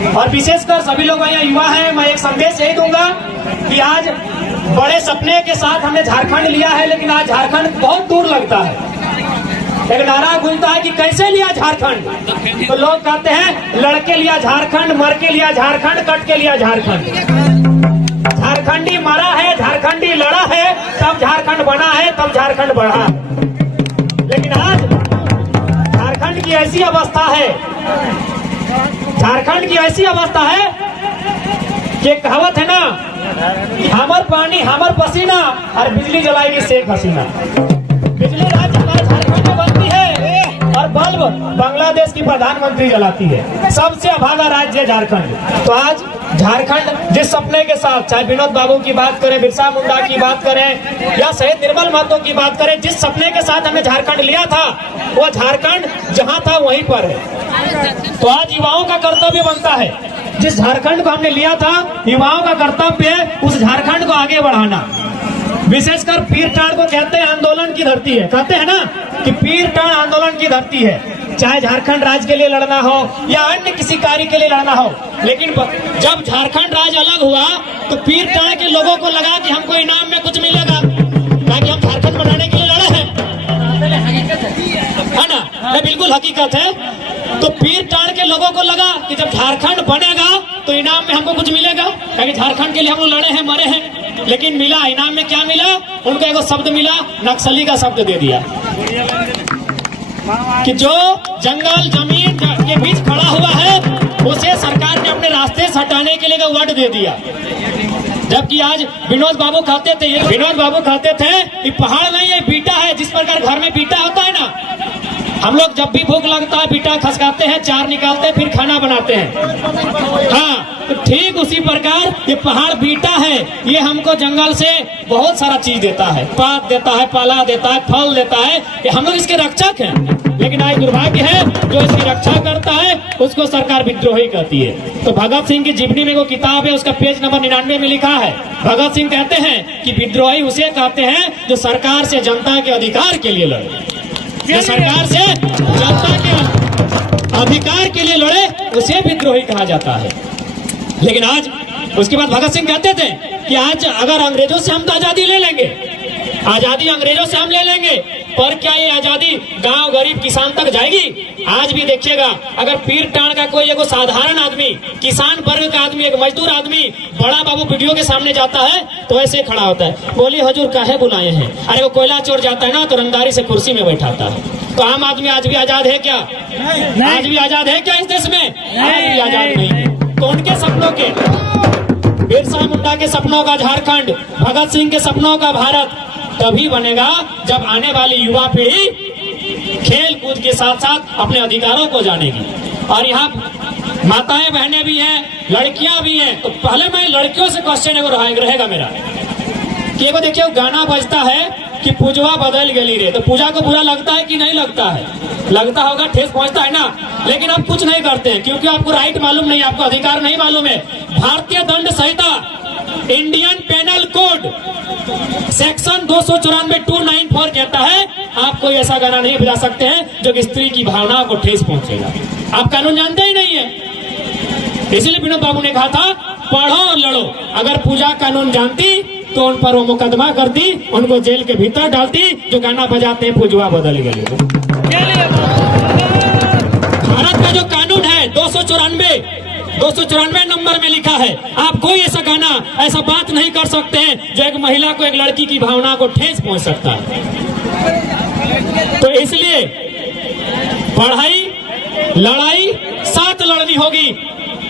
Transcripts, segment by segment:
और विशेषकर सभी लोग यहाँ युवा हैं, मैं एक संदेश यही दूंगा कि आज बड़े सपने के साथ हमने झारखंड लिया है, लेकिन आज झारखंड बहुत दूर लगता है। एक नारा गूंजता है कि कैसे लिया झारखंड, तो लोग कहते हैं लड़के लिया झारखंड, मर के लिया झारखंड, कट के लिया झारखंड। झारखंडी मरा है, झारखंडी लड़ा है, तब झारखंड बना है, तब झारखंड बढ़ा। लेकिन आज झारखंड की ऐसी अवस्था है, झारखंड की ऐसी अवस्था है कि कहावत है ना, हमर पानी हमर पसीना और बिजली जलाएगी शेख हसीना। बिजली राज्य हमारे झारखंड में बनती है और बल्ब बांग्लादेश की प्रधानमंत्री जलाती है। सबसे अभागा राज्य है झारखंड। तो आज झारखंड जिस सपने के साथ, चाहे विनोद बाबू की बात करें, बिरसा मुंडा की बात करें या शहीद निर्मल महतो की बात करें, जिस सपने के साथ हमने झारखंड लिया था, वो झारखंड जहां था वहीं पर है। तो आज युवाओं का कर्तव्य बनता है, जिस झारखंड को हमने लिया था, युवाओं का कर्तव्य है उस झारखंड को आगे बढ़ाना। विशेषकर पीरटांड़ को कहते हैं आंदोलन की धरती है, कहते हैं ना कि पीरटांड़ आंदोलन की धरती है। चाहे झारखंड राज्य के लिए लड़ना हो या अन्य किसी कार्य के लिए लड़ना हो, लेकिन जब झारखंड राज्य अलग हुआ तो पीरटांड़ के लोगों को लगा कि हमको इनाम में कुछ मिलेगा, ताकि हम झारखंड बनाने के लिए लड़े हैं, है ना? ये बिल्कुल हकीकत है। तो पीरटांड़ के लोगों को लगा कि जब झारखंड बनेगा तो इनाम में हमको कुछ मिलेगा, क्योंकि झारखंड के लिए हम लोग लड़े हैं, मरे हैं। लेकिन मिला, इनाम में क्या मिला? उनको एगो शब्द मिला, नक्सली का शब्द दे दिया कि जो जंगल जमीन के बीच खड़ा हुआ है उसे सरकार ने अपने रास्ते से हटाने के लिए वर्ड दे दिया। जबकि आज विनोद बाबू कहते थे कि पहाड़ नहीं है, बीटा है। जिस प्रकार घर में बीटा होता है ना, हम लोग जब भी भूख लगता है बीटा खसकाते हैं, चार निकालते हैं, फिर खाना बनाते हैं। हाँ, तो ठीक उसी प्रकार ये पहाड़ बीटा है, ये हमको जंगल से बहुत सारा चीज देता है, पात देता है, पाला देता है, फल देता है, ये हम लोग इसके रक्षक हैं। लेकिन आज दुर्भाग्य है, जो इसकी रक्षा करता है उसको सरकार विद्रोही कहती है। तो भगत सिंह की जीवनी में वो किताब है, उसका पेज नंबर 99 में लिखा है, भगत सिंह कहते हैं कि विद्रोही उसे कहते हैं जो सरकार से जनता के अधिकार के लिए लड़े, जो सरकार से जनता के अधिकार के लिए लड़े, उसे विद्रोही कहा जाता है। लेकिन आज उसके बाद भगत सिंह कहते थे कि आज अगर अंग्रेजों से हम तो आजादी ले लेंगे, आजादी अंग्रेजों से हम ले लेंगे, पर क्या ये आजादी गांव गरीब किसान तक जाएगी? आज भी देखिएगा, अगर पीरटांड़ का कोई एगो साधारण आदमी, किसान वर्ग का आदमी, एक मजदूर आदमी बड़ा बाबू वीडियो के सामने जाता है तो ऐसे खड़ा होता है, बोली हजूर काहे बुलाए हैं? अरे वो कोयला चोर जाता है ना तो रंगदारी से कुर्सी में बैठाता है। तो आम आदमी आज भी आजाद है क्या? आज भी आजाद है क्या इस देश में? आज भी आजाद नहीं। तो उनके सपनों के, बिरसा मुंडा के सपनों का झारखंड, भगत सिंह के सपनों का भारत तभी बनेगा जब आने वाली युवा पीढ़ी खेल कूद के साथ साथ अपने अधिकारों को जानेगी। और यहाँ माताएं बहनें भी हैं, लड़कियां भी हैं। तो पहले मैं लड़कियों से क्वेश्चन एगो रहेगा मेरा कि एगो देखिए गाना बजता है कि पूजवा बदल गली रे, तो पूजा को बुरा लगता है कि नहीं लगता है? लगता होगा, ठेस पहुंचता है ना। लेकिन आप कुछ नहीं करते हैं क्योंकि आपको राइट मालूम नहीं, आपको अधिकार नहीं मालूम है। भारतीय दंड संहिता, इंडियन पेनल कोड सेक्शन 294 कहता है आप कोई ऐसा गाना नहीं बजा सकते हैं जो कि स्त्री की भावनाओं को ठेस पहुंचेगा। आप कानून जानते ही नहीं है। इसलिए विनोद बाबू ने कहा था पढ़ो और लड़ो। अगर पूजा कानून जानती तो उन पर वो मुकदमा करती, उनको जेल के भीतर डालती जो गाना बजाते हैं पूजवा बदल गई। भारत का जो कानून है 294 नंबर में लिखा है, आप कोई ऐसा गाना, ऐसा बात नहीं कर सकते हैं जो एक महिला को, एक लड़की की भावना को ठेस पहुंच सकता है। तो इसलिए पढ़ाई लड़ाई साथ लड़नी होगी,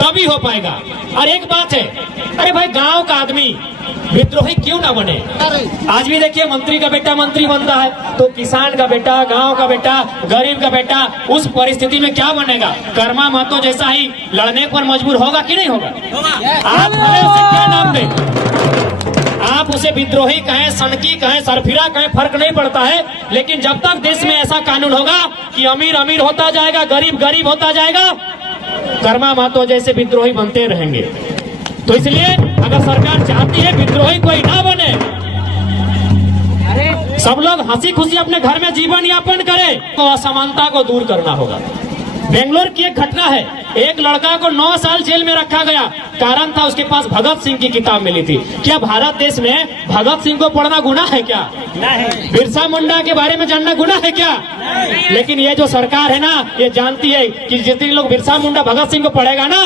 तभी हो पाएगा। और एक बात है, अरे भाई गांव का आदमी विद्रोही क्यों ना बने? आज भी देखिए मंत्री का बेटा मंत्री बनता है, तो किसान का बेटा, गांव का बेटा, गरीब का बेटा उस परिस्थिति में क्या बनेगा? कर्मा महतो जैसा ही लड़ने पर मजबूर होगा कि नहीं होगा? आप भले उसे क्या नाम दें, आप उसे विद्रोही कहें, सनकी कहें, सरफिरा कहें, फर्क नहीं पड़ता है। लेकिन जब तक देश में ऐसा कानून होगा कि अमीर अमीर होता जाएगा, गरीब गरीब होता जाएगा, कर्मा महतो जैसे विद्रोही बनते रहेंगे। तो इसलिए अगर सरकार चाहती है विद्रोही कोई ना बने, सब लोग हंसी खुशी अपने घर में जीवन यापन करें, तो असमानता को दूर करना होगा। बेंगलोर की एक घटना है, एक लड़का को 9 साल जेल में रखा गया, कारण था उसके पास भगत सिंह की किताब मिली थी। क्या भारत देश में भगत सिंह को पढ़ना गुनाह है क्या? नहीं। बिरसा मुंडा के बारे में जानना गुनाह है क्या? नहीं। लेकिन ये जो सरकार है ना, ये जानती है कि जितने लोग बिरसा मुंडा भगत सिंह को पढ़ेगा ना,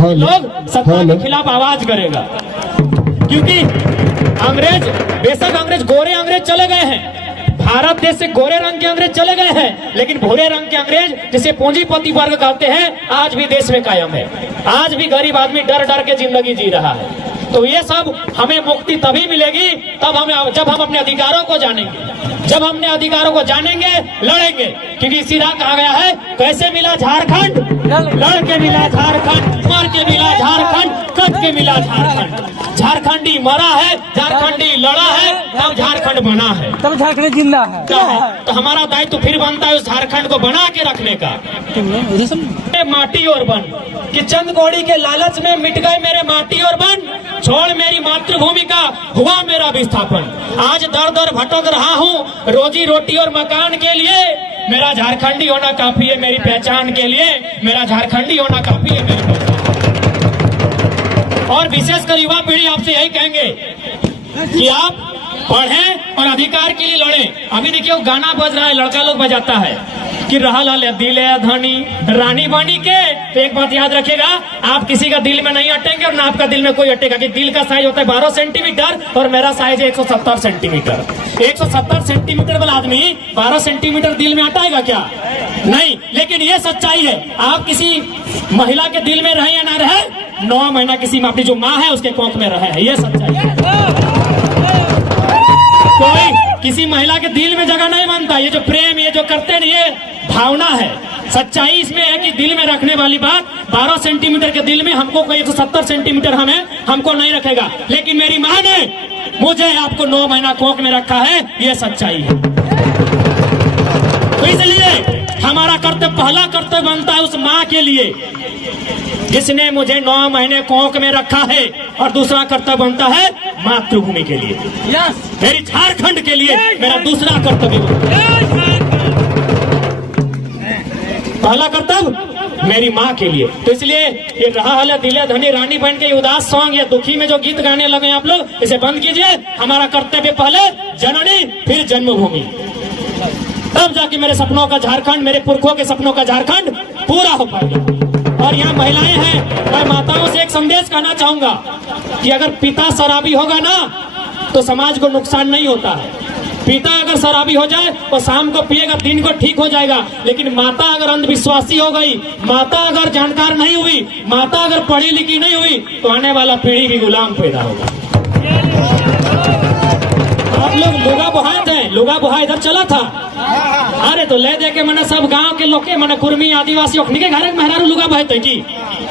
लोग सत्ता के खिलाफ आवाज करेगा। क्योंकि अंग्रेज, बेशक अंग्रेज गोरे अंग्रेज चले गए हैं, भारत देश से गोरे रंग के अंग्रेज चले गए हैं, लेकिन भूरे रंग के अंग्रेज जिसे पूंजीपति वर्ग कहते हैं आज भी देश में कायम है। आज भी गरीब आदमी डर डर के जिंदगी जी रहा है। तो ये सब हमें मुक्ति तभी मिलेगी जब हम अपने अधिकारों को जानेंगे। जब हमने अधिकारों को जानेंगे, लड़ेंगे। क्योंकि सीधा कहा गया है, कैसे मिला झारखंड? लड़ के मिला झारखंड, मर के मिला झारखंड, कट के मिला झारखंड। झारखंडी मरा है, झारखंडी लड़ा है, तब झारखंड बना है, तब झारखंड जिंदा है। तो हमारा दायित्व फिर बनता है उस झारखंड को बना के रखने का। माटी और बन कि चंद कौड़ी के लालच में मिट गए मेरे माटी और बन, छोड़ मेरी मातृभूमि का हुआ मेरा विस्थापन। आज दर दर भटक रहा हूँ रोजी रोटी और मकान के लिए, मेरा झारखंडी होना काफी है मेरी पहचान के लिए, मेरा झारखंडी होना काफी है मेरी पहचान। और विशेषकर युवा पीढ़ी आपसे यही कहेंगे कि आप पढ़ें और अधिकार के लिए लड़ें। अभी देखिए गाना बज रहा है, लड़का लोग बजाता है कि रहा दिले धनी रानी बानी के। तो एक बात याद रखिएगा, आप किसी का दिल में नहीं अटेंगे और ना आपका दिल में कोई अटेगा। कि दिल का साइज होता है 12 सेंटीमीटर और मेरा साइज है 170 सेंटीमीटर। 170 सेंटीमीटर वाला आदमी 12 सेंटीमीटर दिल में अटाएगा क्या? नहीं। लेकिन ये सच्चाई है, आप किसी महिला के दिल में रहे या ना रहे, 9 महीना किसी में अपनी जो माँ है उसके कोख में रहे है, ये सच्चाई है। कोई किसी महिला के दिल में जगह नहीं मानता। ये जो प्रेम, ये जो करते नहीं, ये भावना है। सच्चाई इसमें है कि दिल में रखने वाली बात, 12 सेंटीमीटर के दिल में हमको कोई 170 सेंटीमीटर हमको नहीं रखेगा। लेकिन मेरी माँ ने मुझे आपको 9 महीना कोख में रखा है, ये सच्चाई है। तो इसलिए हमारा कर्तव्य, पहला कर्तव्य बनता है उस माँ के लिए जिसने मुझे 9 महीने कोख में रखा है, और दूसरा कर्तव्य बनता है मातृभूमि के लिए, मेरी झारखंड के लिए मेरा दूसरा कर्तव्य। पहला कर्तव्य मेरी माँ के लिए। तो इसलिए ये रहा है दिले धनी रानी बन के उदास सॉन्ग या दुखी में जो गीत गाने लगे आप लोग, इसे बंद कीजिए। हमारा कर्तव्य पहले जननी फिर जन्मभूमि, तब जाके मेरे सपनों का झारखंड, मेरे पुरखों के सपनों का झारखंड पूरा हो पाएगा। और यहाँ महिलाएं हैं, मैं माताओं से एक संदेश कहना चाहूंगा कि अगर पिता शराबी होगा ना तो समाज को नुकसान नहीं होता है। पिता अगर शराबी हो जाए तो शाम को पिएगा, दिन को ठीक हो जाएगा। लेकिन माता अगर अंधविश्वासी हो गई, माता अगर जानकार नहीं हुई, माता अगर पढ़ी लिखी नहीं हुई, तो आने वाला पीढ़ी भी गुलाम पैदा होगा। आप लोग लुगा बुहाए थे, लुगा बुहा इधर चला था, अरे तो ले दे के मैंने सब गांव के लोग के मैंने कुर्मी आदिवासी के घर मेहरारू लुगा बहे थे कि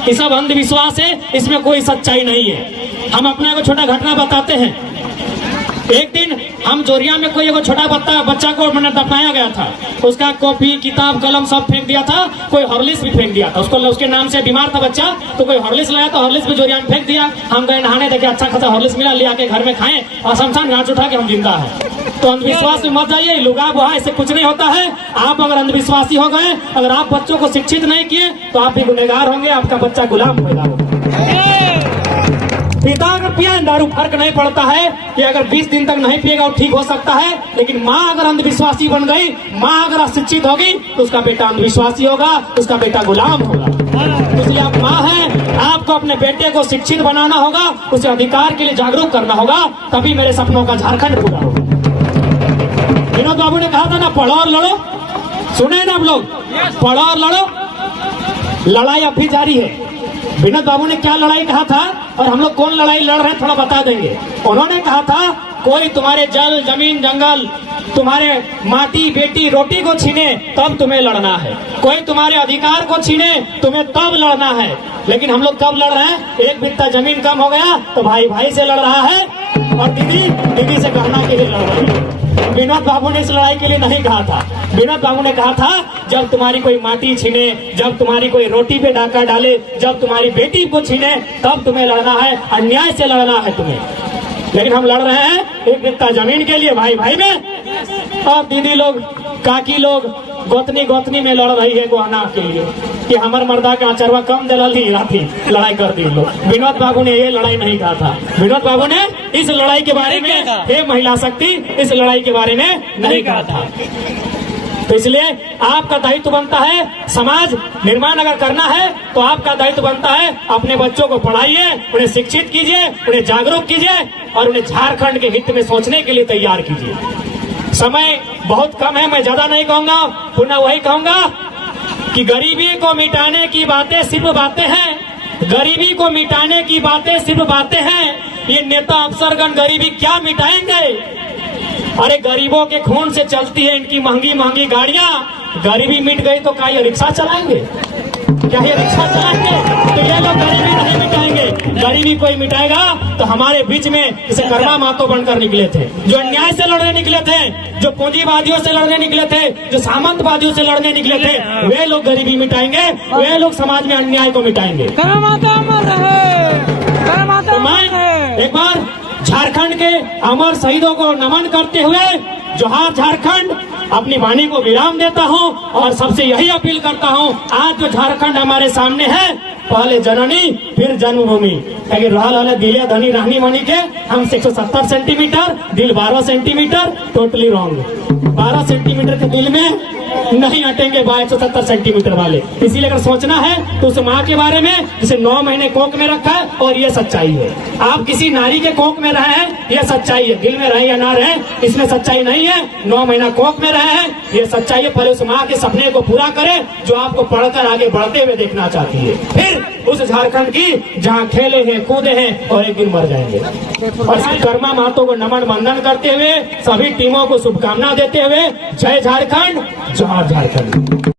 ये सब अंधविश्वास है, इसमें कोई सच्चाई नहीं है। हम अपना को छोटा घटना बताते हैं। एक दिन हम जोरिया में कोई एगो छोटा बच्चा को मैंने दफनाया गया था, उसका कॉपी किताब कलम सब फेंक दिया था, कोई हॉर्लिक्स भी फेंक दिया था। उसके नाम से बीमार था बच्चा, तो कोई हॉर्लिक्स लाया तो हॉर्लिक्स भी जोरिया में फेंक दिया। हम गए नहाने, देखे अच्छा खासा हॉर्लिक्स मिला, ले आके घर में खाएं और शमशान घाट उठा के हम जिंदा है। तो अंधविश्वास में मत जाइए, लुगा बुहा इससे कुछ नहीं होता है। आप अगर अंधविश्वासी हो गए, अगर आप बच्चों को शिक्षित नहीं किए तो आप भी गुनहगार होंगे, आपका बच्चा गुलाम पैदा होगा। पिता अगर पिया दारू फर्क नहीं पड़ता है कि अगर 20 दिन तक नहीं पिएगा वो ठीक हो सकता है। लेकिन माँ अगर अंधविश्वासी बन गई, माँ अगर अशिक्षित होगी तो उसका बेटा अंधविश्वासी होगा, उसका बेटा गुलाम होगा। इसलिए आप माँ हैं, आपको अपने बेटे को शिक्षित बनाना होगा, उसे अधिकार के लिए जागरूक करना होगा, तभी मेरे सपनों का झारखंड पूरा होगा। विनोद बाबू ने कहा था ना, पढ़ो और लड़ो। सुने ना आप लोग, पढ़ो और लड़ो। लड़ाई अब भी जारी है। विनोद बाबू ने क्या लड़ाई कहा था और हम लोग कौन लड़ाई लड़ रहे हैं थोड़ा बता देंगे। उन्होंने कहा था, कोई तुम्हारे जल जमीन जंगल, तुम्हारे माटी बेटी रोटी को छीने तब तुम्हें लड़ना है, कोई तुम्हारे अधिकार को छीने तुम्हें तब लड़ना है। लेकिन हम लोग कब लड़ रहे हैं? एक बित्ता जमीन कम हो गया तो भाई भाई से लड़ रहा है, और दीदी दीदी से गहना के लिए लड़ रही है। विनोद बाबू ने इस लड़ाई के लिए नहीं कहा था। विनोद बाबू ने कहा था, जब तुम्हारी कोई माटी छीने, जब तुम्हारी कोई रोटी पे डाका डाले, जब तुम्हारी बेटी को छीने, तब तुम्हें लड़ना है, अन्याय से लड़ना है तुम्हें। लेकिन हम लड़ रहे हैं एक बित्ता जमीन के लिए, भाई भाई में। और दीदी लोग, काकी लोग गोतनी गोतनी में लड़ रही है गोहना के लिए कि हमार मर्दा का आचरवा कम दलली राती लड़ाई कर दी लोग। विनोद बाबू ने ये लड़ाई नहीं कहा था। विनोद बाबू ने इस लड़ाई के बारे में, हे महिला शक्ति, इस लड़ाई के बारे में नहीं कहा था। तो इसलिए आपका दायित्व बनता है, समाज निर्माण अगर करना है तो आपका दायित्व बनता है अपने बच्चों को पढ़ाइए, उन्हें शिक्षित कीजिए, उन्हें जागरूक कीजिए और उन्हें झारखंड के हित में सोचने के लिए तैयार कीजिए। समय बहुत कम है, मैं ज्यादा नहीं कहूंगा, पुनः वही कहूंगा कि गरीबी को मिटाने की बातें सिर्फ बातें हैं, गरीबी को मिटाने की बातें सिर्फ बातें हैं। ये नेता अफसरगण गरीबी क्या मिटाएंगे? अरे गरीबों के खून से चलती है इनकी महंगी महंगी गाड़ियां। गरीबी मिट गई तो क्या ये रिक्शा चलाएंगे? क्या ये रिक्शा चलाएंगे? तो ये लोग गरीबी नहीं मिटाएंगे। गरीबी कोई मिटाएगा तो हमारे बीच में जैसे कर्मा मातो बनकर निकले थे, जो अन्याय से लड़ने निकले थे, जो पूंजीवादियों से लड़ने निकले थे, जो सामंतवादियों से लड़ने निकले थे, वे लोग गरीबी मिटाएंगे, वे लोग समाज में अन्याय को मिटाएंगे। तो मैं एक बार झारखंड के अमर शहीदों को नमन करते हुए जोहार झारखंड अपनी वाणी को विराम देता हूं और सबसे यही अपील करता हूं, आज जो झारखंड हमारे सामने है, पहले जननी फिर जन्मभूमि। रहल दिले धनी रहनी मनी के हम 170 सेंटीमीटर, दिल 12 सेंटीमीटर, टोटली रॉन्ग। 12 सेंटीमीटर के दिल में नहीं हटेंगे 170 सेंटीमीटर वाले। इसीलिए अगर सोचना है तो उस माँ के बारे में जिसे 9 महीने कोख में रखा है और ये सच्चाई है। आप किसी नारी के कोख में रहे हैं, ये सच्चाई है। दिल में रहे या ना रहे इसमें सच्चाई नहीं है। 9 महीना कोख में रहे हैं, ये सच्चाई है। पहले उस माँ के सपने को पूरा करें जो आपको पढ़कर आगे बढ़ते हुए देखना चाहती है, फिर उस झारखंड की जहाँ खेले हैं, कूदे हैं और एक दिन मर जाएंगे। और कर्मा मातों को नमन वंदन करते हुए, सभी टीमों को शुभकामना देते हुए, जय झारखंड, जोहार झारखंड।